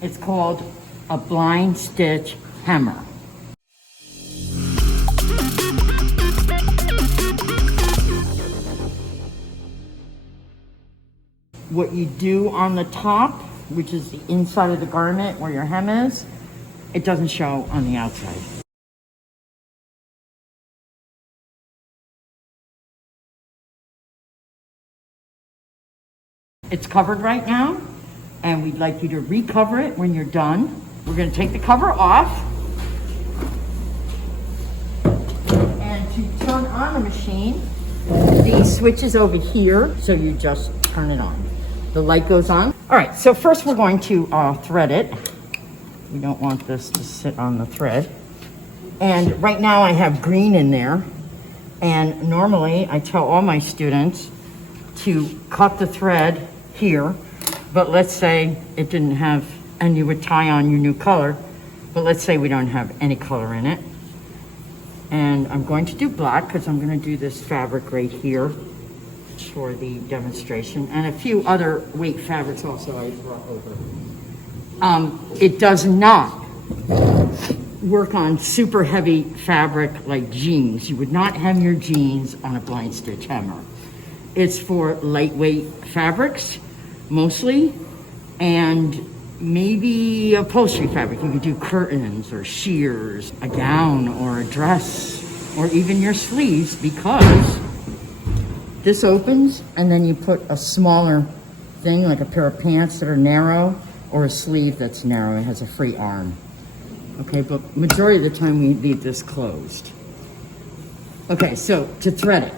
It's called a blind stitch hammer. What you do on the top, which is the inside of the garment where your hem is, it doesn't show on the outside. It's covered right now, and we'd like you to recover it when you're done. We're going to take the cover off. And to turn on the machine, the switch is over here, so you just turn it on. The light goes on. All right, so first we're going to thread it. We don't want this to sit on the thread. And right now I have green in there. And normally I tell all my students to cut the thread here, but let's say it didn't have, and you would tie on your new color, but let's say we don't have any color in it. And I'm going to do black because I'm going to do this fabric right here for the demonstration, and a few other weight fabrics also I brought over. It does not work on super heavy fabric like jeans. You would not hem your jeans on a blind stitch hammer. It's for lightweight fabrics mostly, and maybe upholstery fabric. You could do curtains or sheers, a gown or a dress, or even your sleeves, because this opens and then you put a smaller thing like a pair of pants that are narrow, or a sleeve that's narrow. It has a free arm. Okay, but majority of the time we leave this closed. Okay, so to thread it,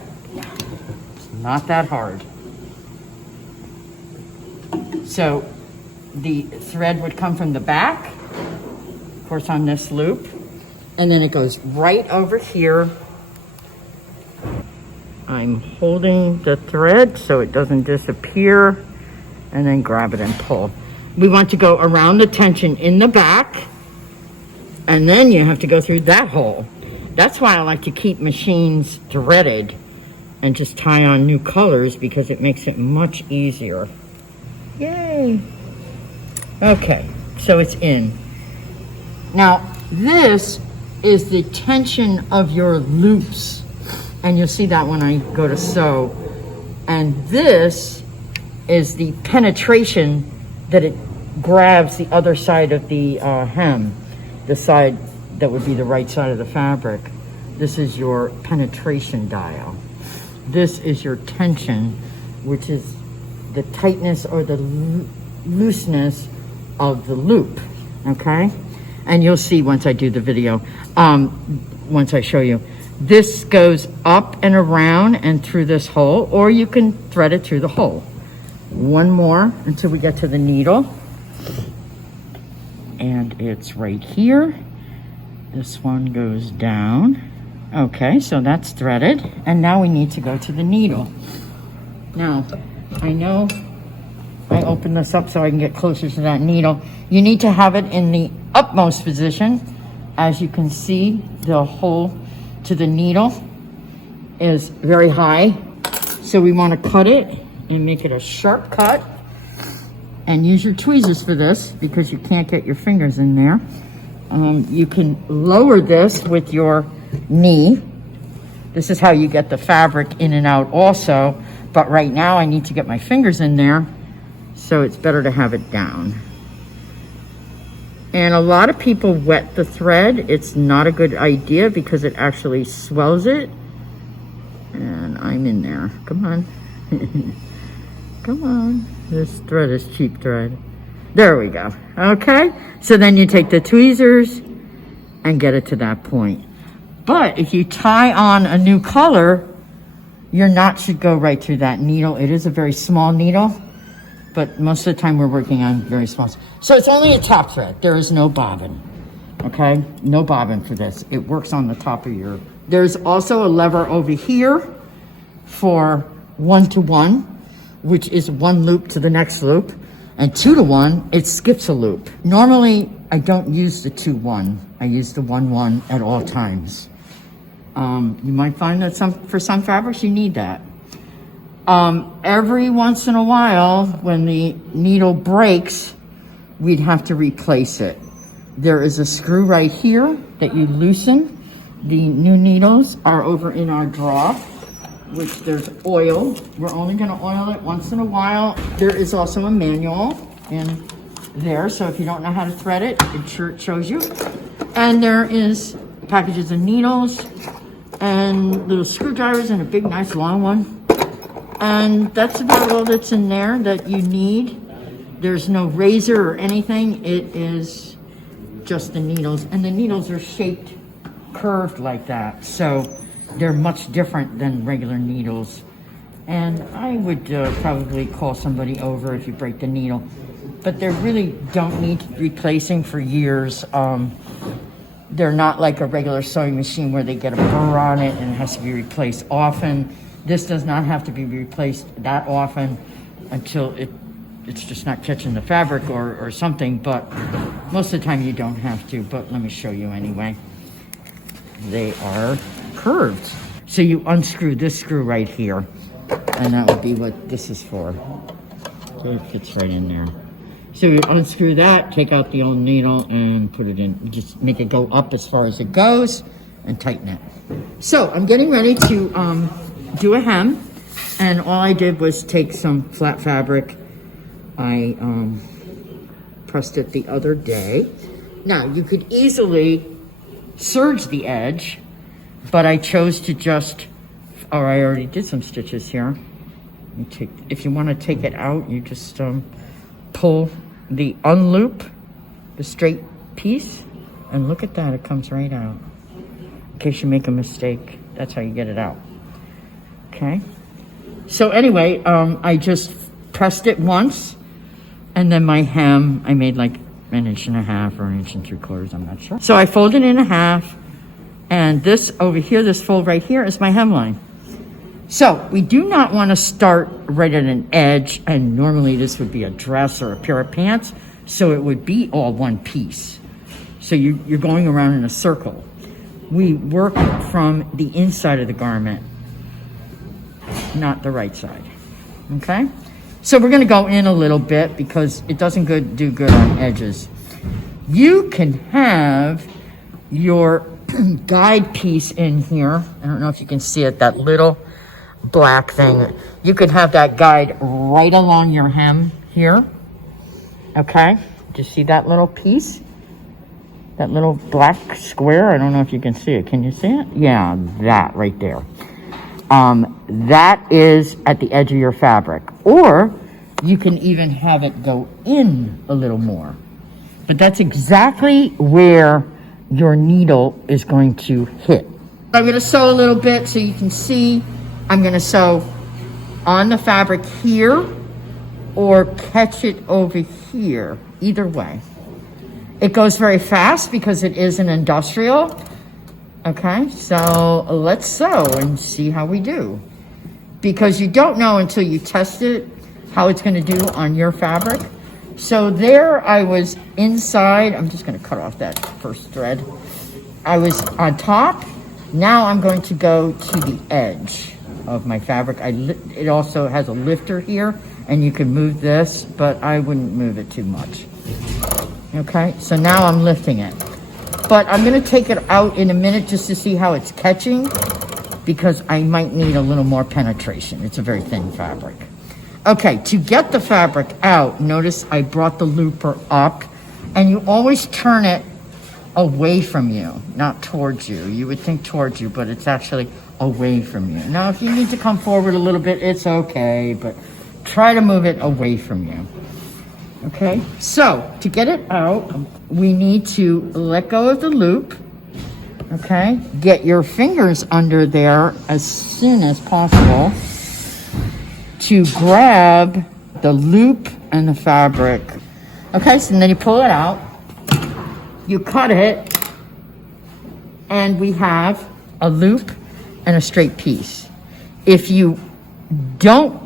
it's not that hard. So the thread would come from the back, of course, on this loop, and then it goes right over here. I'm holding the thread so it doesn't disappear, and then grab it and pull. We want to go around the tension in the back, and then you have to go through that hole. That's why I like to keep machines threaded and just tie on new colors, because it makes it much easier. Yay! Okay, so it's in. Now, this is the tension of your loops, and you'll see that when I go to sew. And this is the penetration that it grabs the other side of the hem, the side that would be the right side of the fabric. This is your penetration dial. This is your tension, which is the tightness or the looseness of the loop, okay? And you'll see once I do the video, once I show you. This goes up and around and through this hole, or you can thread it through the hole. One more until we get to the needle. And it's right here. This one goes down. Okay, so that's threaded. And now we need to go to the needle. Now, I know I open this up so I can get closer to that needle. You need to have it in the upmost position. As you can see, the hole to the needle is very high. So we want to cut it and make it a sharp cut. And use your tweezers for this because you can't get your fingers in there. You can lower this with your knee. This is how you get the fabric in and out also. But right now I need to get my fingers in there, so it's better to have it down. And a lot of people wet the thread. It's not a good idea because it actually swells it. And I'm in there. Come on. Come on. This thread is cheap thread. There we go. Okay. So then you take the tweezers and get it to that point. But if you tie on a new color, your knot should go right through that needle. It is a very small needle, but most of the time we're working on very small. So it's only a top thread. There is no bobbin, okay? No bobbin for this. It works on the top of your... There's also a lever over here for 1-to-1, which is one loop to the next loop, and 2-to-1, it skips a loop. Normally, I don't use the 2-1. I use the 1-1 at all times. You might find that for some fabrics you need that. Every once in a while, when the needle breaks, we'd have to replace it. There is a screw right here that you loosen. The new needles are over in our drawer, which there's oil. We're only gonna oil it once in a while. There is also a manual in there, so if you don't know how to thread it, it shows you. And there is packages of needles and little screwdrivers and a big, nice long one. And that's about all that's in there that you need. There's no razor or anything. It is just the needles, and the needles are shaped curved like that, so they're much different than regular needles. And I would probably call somebody over if you break the needle, but they really don't need replacing for years. They're not like a regular sewing machine where they get a burr on it and it has to be replaced often. This does not have to be replaced that often until it's just not catching the fabric or something, but most of the time you don't have to, but let me show you anyway. They are curved. So you unscrew this screw right here, and that would be what this is for. So it fits right in there. So you unscrew that, take out the old needle and put it in. Just make it go up as far as it goes and tighten it. So I'm getting ready to do a hem, and all I did was take some flat fabric. I pressed it the other day. Now you could easily serge the edge, but I chose to just, I already did some stitches here. If you want to take it out, you just pull the unloop, the straight piece, and look at that, it comes right out. In case you make a mistake, that's how you get it out. Okay, so anyway, I just pressed it once, and then my hem, I made like 1.5 inches or 1 3/4 inches, I'm not sure. So I folded in half, and this over here, this fold right here is my hemline. So we do not want to start right at an edge, and normally this would be a dress or a pair of pants, so it would be all one piece. So you're going around in a circle. We work from the inside of the garment, not the right side, okay? So we're gonna go in a little bit because it doesn't do good on edges. You can have your guide piece in here. I don't know if you can see it, that little black thing. You could have that guide right along your hem here, okay? Do you see that little piece? That little black square? I don't know if you can see it. Can you see it? Yeah, that right there. That is at the edge of your fabric. Or you can even have it go in a little more. But that's exactly where your needle is going to hit. I'm going to sew a little bit so you can see. I'm going to sew on the fabric here or catch it over here. Either way. It goes very fast because it is an industrial. Okay, so let's sew and see how we do. Because you don't know until you test it how it's going to do on your fabric. So there I was inside. I'm just going to cut off that first thread. I was on top. Now I'm going to go to the edge of my fabric. It also has a lifter here, and you can move this, but I wouldn't move it too much. Okay, so now I'm lifting it. But I'm going to take it out in a minute just to see how it's catching, because I might need a little more penetration. It's a very thin fabric. Okay, to get the fabric out, notice I brought the looper up, and you always turn it away from you, not towards you. You would think towards you, but it's actually away from you. Now, if you need to come forward a little bit, it's okay, but try to move it away from you. Okay, so to get it out, we need to let go of the loop. Okay, get your fingers under there as soon as possible to grab the loop and the fabric. Okay, so then you pull it out, you cut it, and we have a loop and a straight piece. If you don't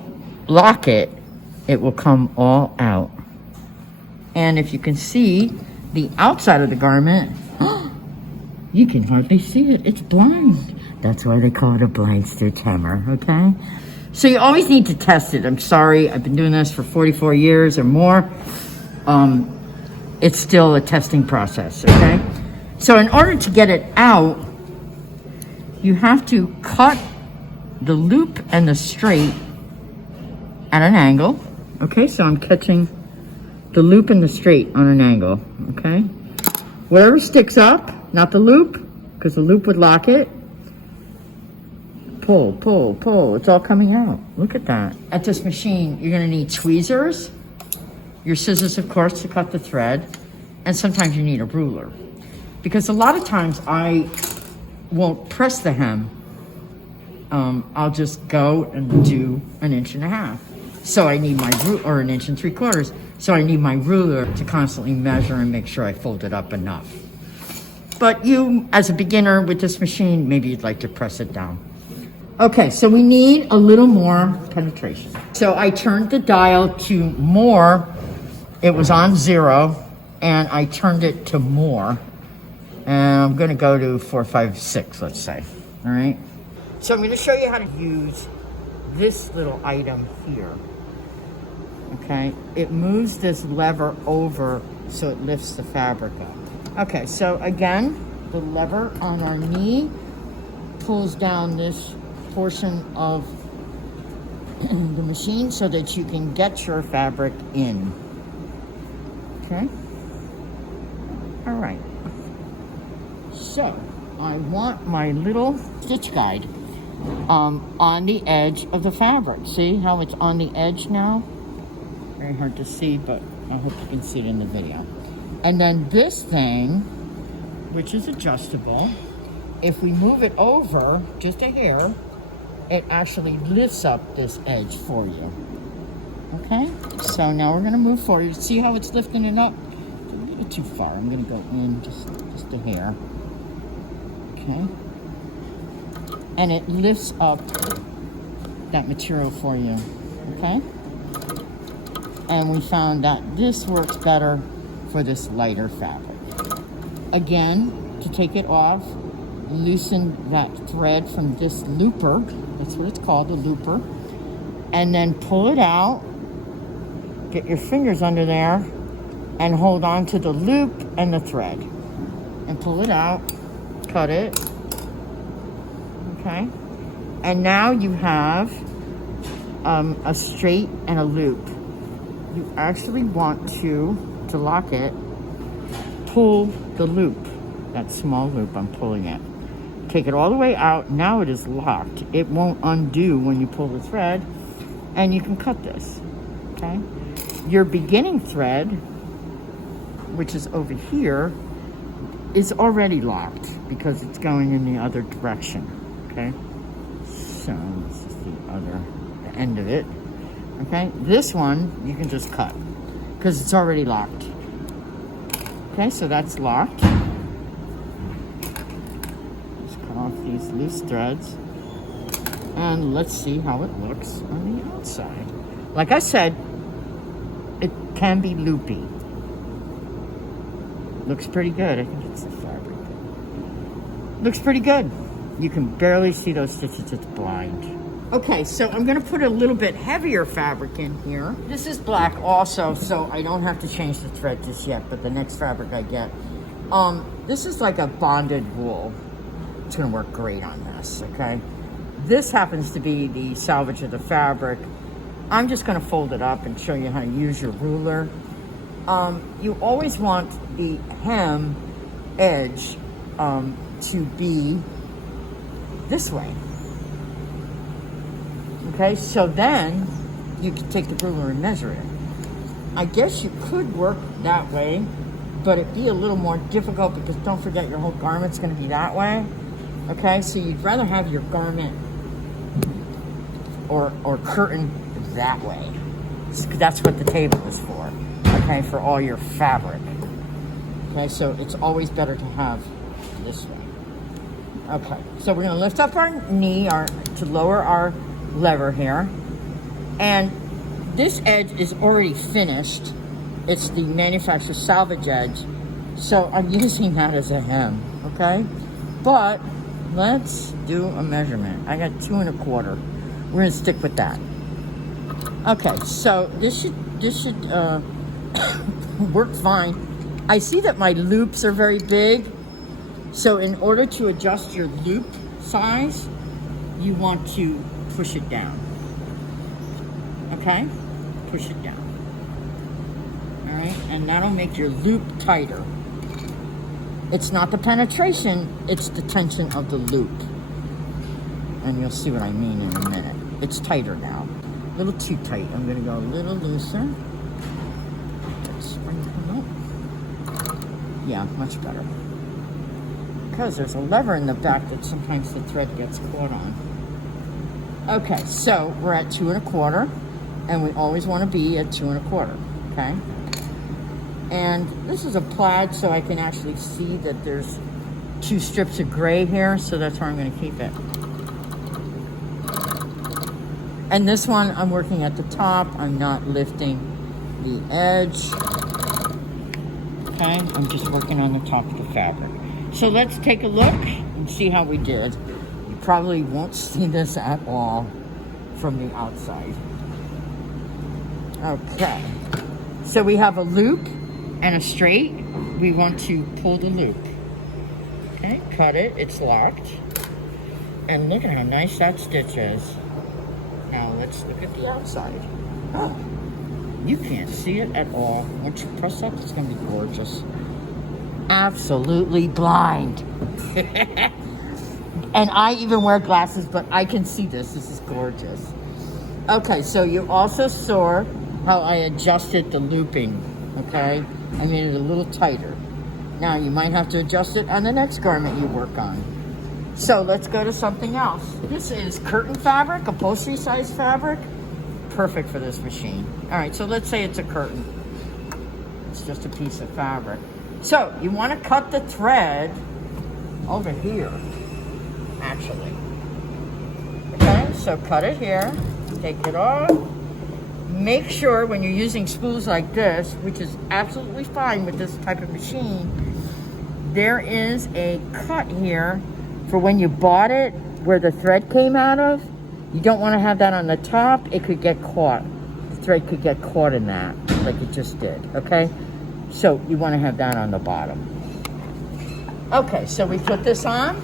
lock it, it will come all out. And if you can see the outside of the garment, you can hardly see it. It's blind. That's why they call it a blind stitch hammer, okay? So you always need to test it. I'm sorry, I've been doing this for 44 years or more. it's still a testing process, okay? So in order to get it out, you have to cut the loop and the straight at an angle. Okay, so I'm catching the loop and the straight on an angle, okay? Whatever sticks up, not the loop, because the loop would lock it. Pull, pull, pull, it's all coming out. Look at that. At this machine, you're gonna need tweezers, your scissors, of course, to cut the thread, and sometimes you need a ruler. Because a lot of times I won't press the hem. I'll just go and do 1.5 inches. So I need my ruler, or 1 3/4 inches. So I need my ruler to constantly measure and make sure I fold it up enough. But you, as a beginner with this machine, maybe you'd like to press it down. Okay, so we need a little more penetration. So I turned the dial to more. It was on 0, and I turned it to more. And I'm gonna go to 4, 5, 6, let's say, all right? So I'm gonna show you how to use this little item here, okay? It moves this lever over so it lifts the fabric up. Okay, so again, the lever on our knee pulls down this portion of the machine so that you can get your fabric in, okay? All right. So I want my little stitch guide on the edge of the fabric. See how it's on the edge now? Very hard to see, but I hope you can see it in the video. And then this thing, which is adjustable, if we move it over just a hair, it actually lifts up this edge for you. Okay, so now we're gonna move forward. See how it's lifting it up? It's a little too far. I'm gonna go in just a hair. Okay, and it lifts up that material for you, okay? And we found that this works better for this lighter fabric. Again, to take it off, loosen that thread from this looper, that's what it's called, the looper, and then pull it out, get your fingers under there, and hold on to the loop and the thread, and pull it out, cut it, okay? And now you have a straight and a loop. You actually want to lock it, pull the loop, that small loop, I'm pulling it. Take it all the way out, now it is locked. It won't undo when you pull the thread, and you can cut this, okay? Your beginning thread, which is over here, is already locked because it's going in the other direction, okay? So this is the end of it, okay? This one, you can just cut because it's already locked. Okay, so that's locked. Just cut off these loose threads. And let's see how it looks on the outside. Like I said, it can be loopy. Looks pretty good. I think it's the fabric. Looks pretty good. You can barely see those stitches, it's blind. Okay, so I'm gonna put a little bit heavier fabric in here. This is black also, so I don't have to change the thread just yet, but the next fabric I get. This is like a bonded wool. It's gonna work great on this, okay? This happens to be the salvage of the fabric. I'm just gonna fold it up and show you how to use your ruler. You always want the hem edge to be this way. Okay, so then you can take the ruler and measure it. I guess you could work that way, but it'd be a little more difficult because don't forget your whole garment's gonna be that way. Okay, so you'd rather have your garment or curtain that way. That's what the table is for, okay, for all your fabric. Okay, so it's always better to have this way. Okay, so we're gonna lift up our knee to lower our lever here. And this edge is already finished. It's the manufacturer's salvage edge. So I'm using that as a hem, okay? But let's do a measurement. I got 2 1/4. We're gonna stick with that. Okay, so this should work fine. I see that my loops are very big. So in order to adjust your loop size, you want to push it down. Okay? Push it down. All right? And that'll make your loop tighter. It's not the penetration, it's the tension of the loop. And you'll see what I mean in a minute. It's tighter now. A little too tight. I'm gonna go a little looser. Yeah, much better. Because there's a lever in the back that sometimes the thread gets caught on. Okay, so we're at 2 1/4, and we always want to be at 2 1/4, okay? And this is a plaid, so I can actually see that there's 2 strips of gray here, so that's where I'm going to keep it. And this one, I'm working at the top. I'm not lifting the edge. Okay, I'm just working on the top of the fabric. So let's take a look and see how we did. You probably won't see this at all from the outside. Okay, so we have a loop and a straight. We want to pull the loop. Okay, cut it, it's locked. And look at how nice that stitch is. Now let's look at the outside. Oh, you can't see it at all. Once you press up, it's gonna be gorgeous. Absolutely blind. And I even wear glasses, but I can see this. This is gorgeous. Okay, so you also saw how I adjusted the looping, okay? I made it a little tighter. Now you might have to adjust it on the next garment you work on. So let's go to something else. This is curtain fabric, upholstery size fabric. Perfect for this machine. All right, so let's say it's a curtain. It's just a piece of fabric. So you want to cut the thread over here, actually. Okay, so cut it here, take it off. Make sure when you're using spools like this, which is absolutely fine with this type of machine, there is a cut here for when you bought it, where the thread came out of. You don't want to have that on the top. It could get caught. The thread could get caught in that, like it just did, okay? So you want to have that on the bottom. Okay, so we put this on.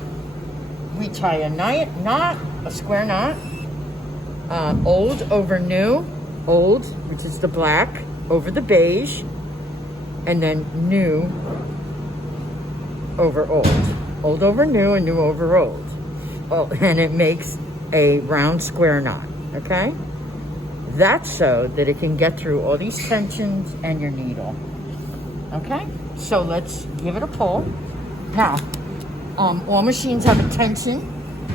We tie a knot, a square knot. Old over new. Old, which is the black, over the beige. And then new over old. Old over new and new over old. Oh, and it makes a round square knot, okay? That's so that it can get through all these tensions and your needle. Okay, so let's give it a pull. Now, all machines have a tension.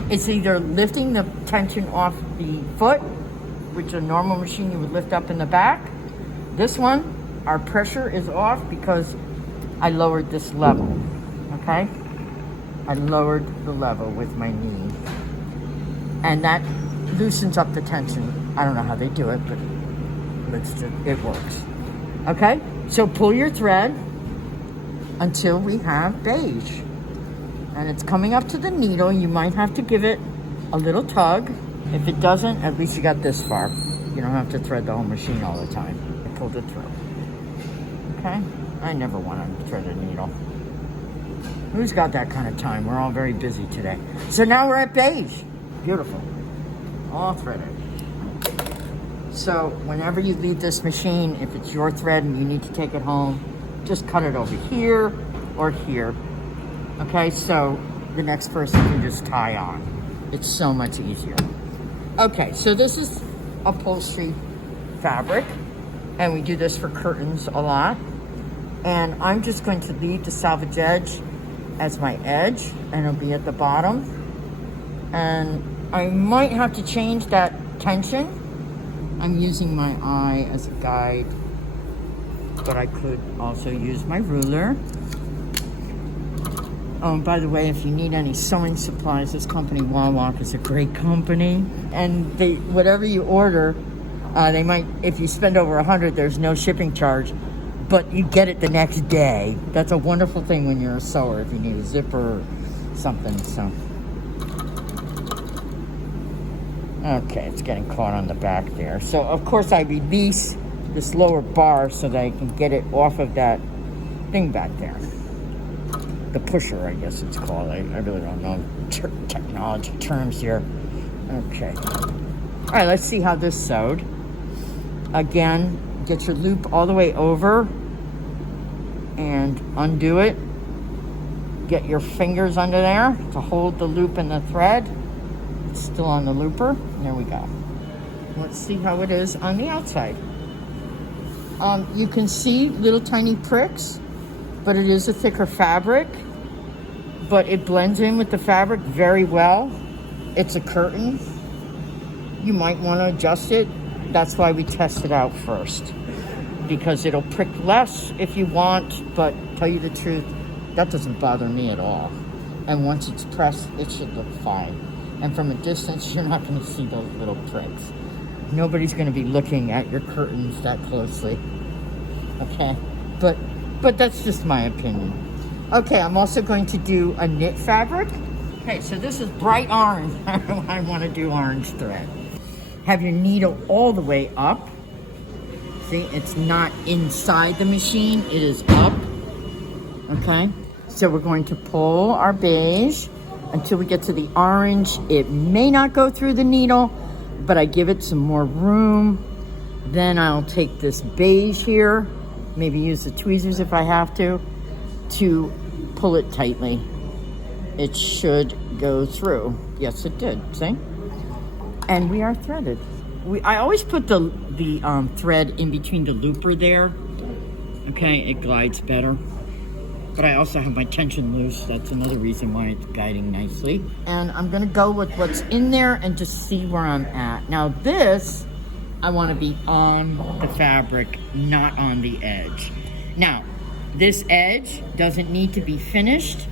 It's either lifting the tension off the foot, which a normal machine you would lift up in the back. This one, our pressure is off because I lowered this level, okay? I lowered the level with my knee. And that loosens up the tension. I don't know how they do it, but it works. Okay, so pull your thread until we have beige. And it's coming up to the needle. You might have to give it a little tug. If it doesn't, at least you got this far. You don't have to thread the whole machine all the time. I pulled it through. Okay, I never want to thread a needle. Who's got that kind of time? We're all very busy today. So now we're at beige. Beautiful. All threaded. So whenever you leave this machine, if it's your thread and you need to take it home, just cut it over here or here. Okay, so the next person can just tie on. It's so much easier. Okay, so this is upholstery fabric, and we do this for curtains a lot. And I'm just going to leave the salvage edge as my edge, and it'll be at the bottom. And I might have to change that tension. I'm using my eye as a guide, but I could also use my ruler. Oh, and by the way, if you need any sewing supplies, this company, Wawak, is a great company. And whatever you order, they might, if you spend over $100, there's no shipping charge, but you get it the next day. That's a wonderful thing when you're a sewer, if you need a zipper or something, so. Okay, it's getting caught on the back there. So, of course, I release this lower bar so that I can get it off of that thing back there. The pusher, I guess it's called. I really don't know technology terms here. Okay. All right, let's see how this sewed. Again, get your loop all the way over and undo it. Get your fingers under there to hold the loop and the thread. It's still on the looper. There we go. Let's see how it is on the outside. You can see little tiny pricks, but it is a thicker fabric, but it blends in with the fabric very well. It's a curtain. You might want to adjust it. That's why we test it out first, because it'll prick less if you want, but tell you the truth, that doesn't bother me at all. And once it's pressed, it should look fine. And from a distance, you're not going to see those little pricks. Nobody's going to be looking at your curtains that closely. Okay? But that's just my opinion. Okay, I'm also going to do a knit fabric. Okay, so this is bright orange. I want to do orange thread. Have your needle all the way up. See, it's not inside the machine, it is up. Okay, so we're going to pull our beige until we get to the orange. It may not go through the needle, but I give it some more room. Then I'll take this beige here, maybe use the tweezers if I have to pull it tightly. It should go through. Yes, it did, see? And we are threaded. I always put the thread in between the looper there. Okay, it glides better. But I also have my tension loose. That's another reason why it's guiding nicely. And I'm gonna go with what's in there and just see where I'm at. Now this, I wanna be on the fabric, not on the edge. Now, this edge doesn't need to be finished.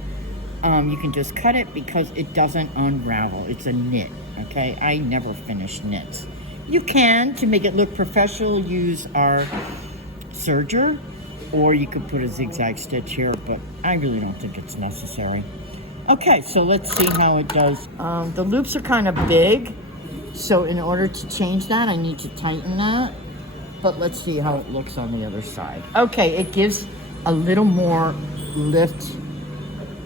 You can just cut it because it doesn't unravel. It's a knit, okay? I never finish knits. You can, to make it look professional, use our serger, or you could put a zigzag stitch here, but I really don't think it's necessary. Okay, so let's see how it does. The loops are kind of big, so in order to change that, I need to tighten that. But let's see how it looks on the other side. Okay, it gives a little more lift.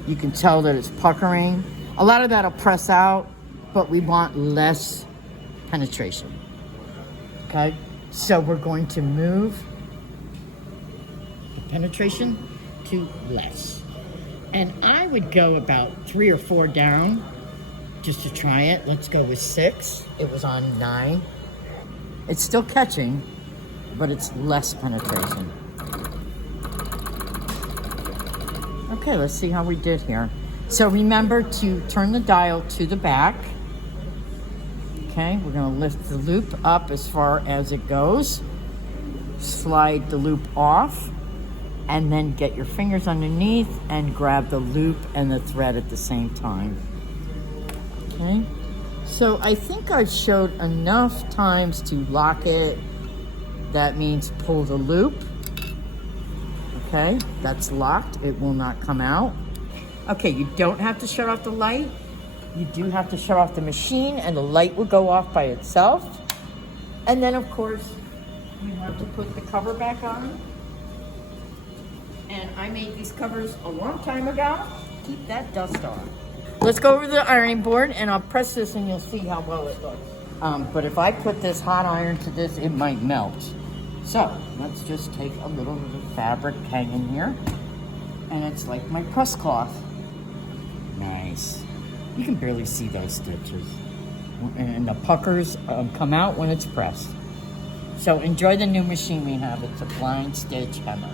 You can tell that it's puckering. A lot of that'll press out, but we want less penetration. Okay, so we're going to move the penetration to less. And I would go about 3 or 4 down just to try it. Let's go with 6. It was on 9. It's still catching, but it's less penetration. Okay, let's see how we did here. So remember to turn the dial to the back. Okay, we're gonna lift the loop up as far as it goes. Slide the loop off, and then get your fingers underneath and grab the loop and the thread at the same time. Okay, so I think I showed enough times to lock it. That means pull the loop. Okay, that's locked. It will not come out. Okay, you don't have to shut off the light. You do have to shut off the machine and the light will go off by itself. And then of course, you have to put the cover back on. And I made these covers a long time ago. Keep that dust on. Let's go over to the ironing board and I'll press this and you'll see how well it looks. But if I put this hot iron to this, it might melt. So let's just take a little bit of fabric hanging here. And it's like my press cloth. Nice. You can barely see those stitches. And the puckers come out when it's pressed. So enjoy the new machine we have. It's a blind stitch hammer.